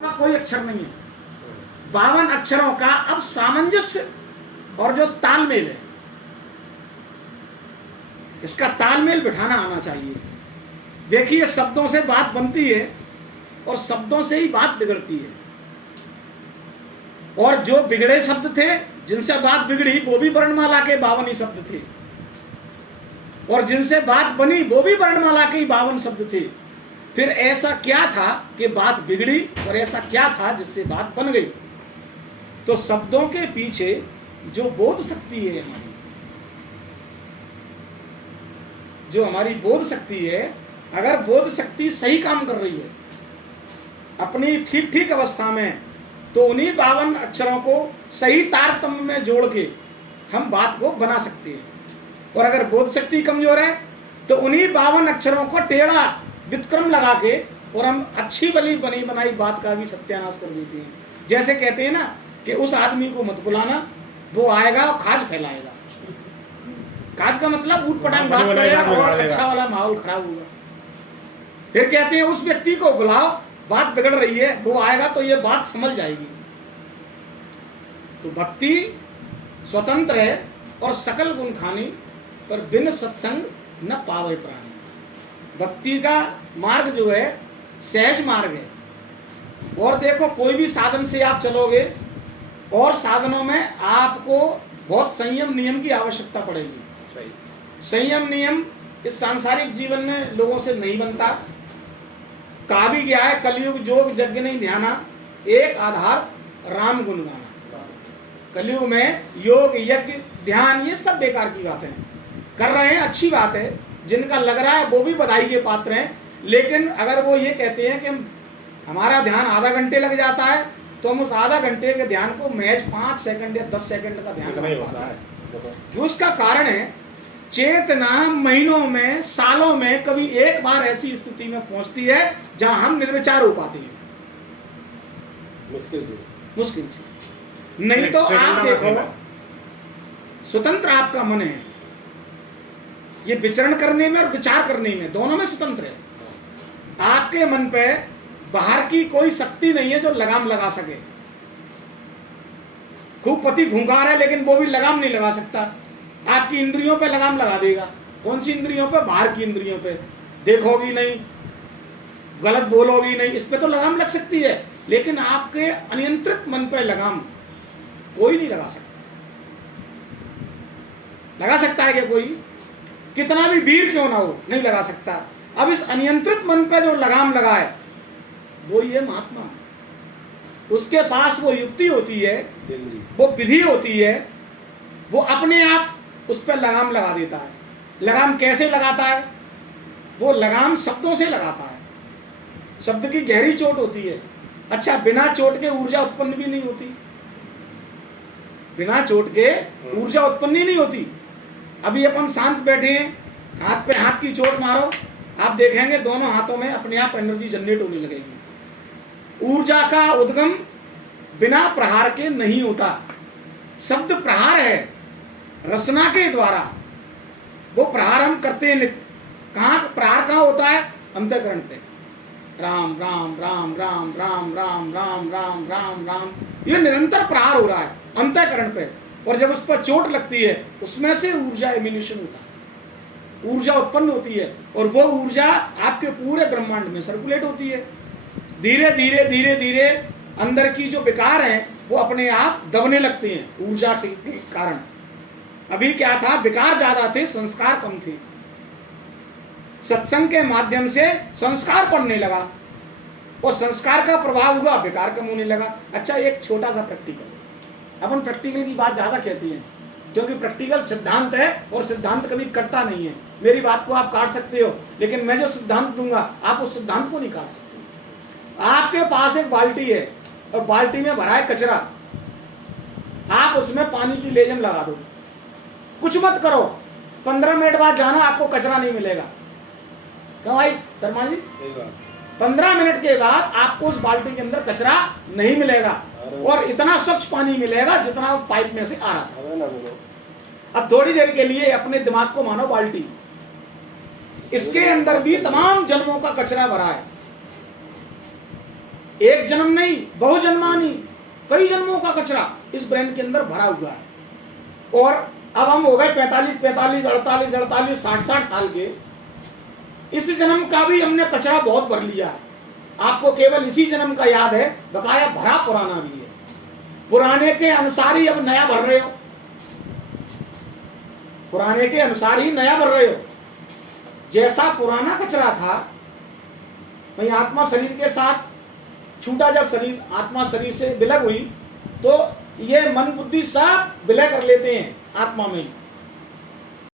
का कोई अक्षर नहीं है। 52 अक्षरों का अब सामंजस्य और जो तालमेल है, इसका तालमेल बिठाना आना चाहिए। देखिए, शब्दों से बात बनती है और शब्दों से ही बात बिगड़ती है। और जो बिगड़े शब्द थे जिनसे बात बिगड़ी वो भी वर्णमाला के 52 ही शब्द थे, और जिनसे बात बनी वो भी वर्णमाला के ही 52 शब्द थे। फिर ऐसा क्या था कि बात बिगड़ी, और ऐसा क्या था जिससे बात बन गई? तो शब्दों के पीछे जो बोध शक्ति है हमारी, जो हमारी बोध शक्ति है, अगर बोध शक्ति सही काम कर रही है अपनी ठीक ठीक अवस्था में, तो उन्हीं 52 अक्षरों को सही तारतम्य में जोड़ के हम बात को बना सकते हैं। और अगर बोध शक्ति कमजोर है तो उन्हीं 52 अक्षरों को टेढ़ा व्युत्क्रम लगा के और हम अच्छी भली बनी बनाई बात का भी सत्यानाश कर देते हैं। जैसे कहते हैं ना कि उस आदमी को मत बुलाना, वो आएगा और खाज फैलाएगा। खाज का मतलब ऊट पटांग बात करेगा और अच्छा वाला माहौल खराब होगा। फिर कहते हैं उस व्यक्ति को बुलाओ, बात बिगड़ रही है, वो आएगा तो ये बात समझ जाएगी। तो भक्ति स्वतंत्र है और सकल गुण खानी, पर बिन सत्संग न पावे प्राणी। भक्ति का मार्ग जो है सहज मार्ग है। और देखो, कोई भी साधन से आप चलोगे और साधनों में आपको बहुत संयम नियम की आवश्यकता पड़ेगी। संयम नियम इस सांसारिक जीवन में लोगों से नहीं बनता। कहा भी गया है, कलयुग जोग यज्ञ नहीं ध्याना, एक आधार राम गुण गाना। कलयुग में योग यज्ञ ध्यान ये सब बेकार की बातें हैं। कर रहे हैं, अच्छी बात है, जिनका लग रहा है वो भी बधाई के पात्र हैं। लेकिन अगर वो ये कहते हैं कि हमारा ध्यान आधा घंटे लग जाता है, तो हम उस आधा घंटे के ध्यान को महज 5 सेकंड या 10 सेकंड का ध्यान नहीं होता है। क्यों? उसका कारण है चेतना महीनों में, सालों में कभी एक बार ऐसी स्थिति में पहुंचती है जहां हम निर्विचार हो पाते हैं। मुश्किल से नहीं तो आप देखो, स्वतंत्र आपका मन है, ये विचरण करने में और विचार करने में दोनों में स्वतंत्र है। आपके मन पे बाहर की कोई शक्ति नहीं है जो लगाम लगा सके। खूब पति घुंघार है लेकिन वो भी लगाम नहीं लगा सकता। आपकी इंद्रियों पे लगाम लगा देगा। कौन सी इंद्रियों पे? बाहर की इंद्रियों पे। देखोगी नहीं, गलत बोलोगी नहीं, इस पे तो लगाम लग सकती है, लेकिन आपके अनियंत्रित मन पे लगाम कोई नहीं लगा सकता। लगा सकता है क्या कोई? कितना भी वीर क्यों ना हो, नहीं लगा सकता। अब इस अनियंत्रित मन पे जो लगाम लगाए वो ये महात्मा, उसके पास वो युक्ति होती है, वो विधि होती है, वो अपने आप उस पर लगाम लगा देता है। लगाम कैसे लगाता है? वो लगाम शब्दों से लगाता है। शब्द की गहरी चोट होती है। अच्छा, बिना चोट के ऊर्जा उत्पन्न भी नहीं होती। बिना चोट के ऊर्जा उत्पन्न ही नहीं होती। अभी अपन शांत बैठे हैं, हाथ पे हाथ की चोट मारो, आप देखेंगे दोनों हाथों में अपने आप एनर्जी जनरेट होने लगेगी। ऊर्जा का उद्गम बिना प्रहार के नहीं होता। शब्द प्रहार है, रचना के द्वारा वो प्रहार हम करते हैं। कहाँ प्रहार कहाँ होता है? अंतःकरण पे। राम राम राम राम राम राम राम राम राम राम, ये निरंतर प्रहार हो रहा है अंतःकरण पे। और जब उस पर चोट लगती है, उसमें से ऊर्जा एमिनेशन होता है, ऊर्जा उत्पन्न होती है, और वो ऊर्जा आपके पूरे ब्रह्मांड में सर्कुलेट होती है। धीरे धीरे धीरे धीरे अंदर की जो विकार हैं वो अपने आप दबने लगते हैं ऊर्जा से के कारण। अभी क्या था, विकार ज्यादा थे, संस्कार कम थे। सत्संग के माध्यम से संस्कार पड़ने लगा और संस्कार का प्रभाव हुआ, विकार कम होने लगा। अच्छा, एक छोटा सा प्रैक्टिकल। अपन प्रैक्टिकल की बात ज्यादा कहती हैं क्योंकि प्रैक्टिकल सिद्धांत है और सिद्धांत कभी कटता नहीं है। मेरी बात को आप काट सकते हो, लेकिन मैं जो सिद्धांत दूंगा आप उस सिद्धांत को नहीं काट सकते। आपके पास एक बाल्टी है और बाल्टी में भरा है कचरा, आप उसमें पानी की लेजम लगा दो, कुछ मत करो, 15 मिनट बाद जाना, आपको कचरा नहीं मिलेगा। क्यों भाई शर्मा जी? 15 मिनट के बाद आपको उस बाल्टी के अंदर कचरा नहीं मिलेगा और इतना स्वच्छ पानी मिलेगा जितना पाइप में से आ रहा था। अब थोड़ी देर के लिए अपने दिमाग को मानो बाल्टी, इसके अंदर भी तमाम जन्मों का कचरा भरा है। एक जन्म नहीं, बहुजन्मानी, कई जन्मों का कचरा इस ब्रेन के अंदर भरा हुआ है। और अब हम हो गए 45, 45, 48, 48, 60 साल के। इस जन्म का भी हमने कचरा बहुत भर लिया है। आपको केवल इसी जन्म का याद है, बकाया भरा पुराना भी है। पुराने के अनुसार ही अब नया भर रहे हो, पुराने के अनुसार ही नया भर रहे हो। जैसा पुराना कचरा था, वही आत्मा शरीर के साथ छूटा, जब शरीर आत्मा शरीर से विलग हुई तो ये मन बुद्धि सब विलय कर लेते हैं आत्मा में।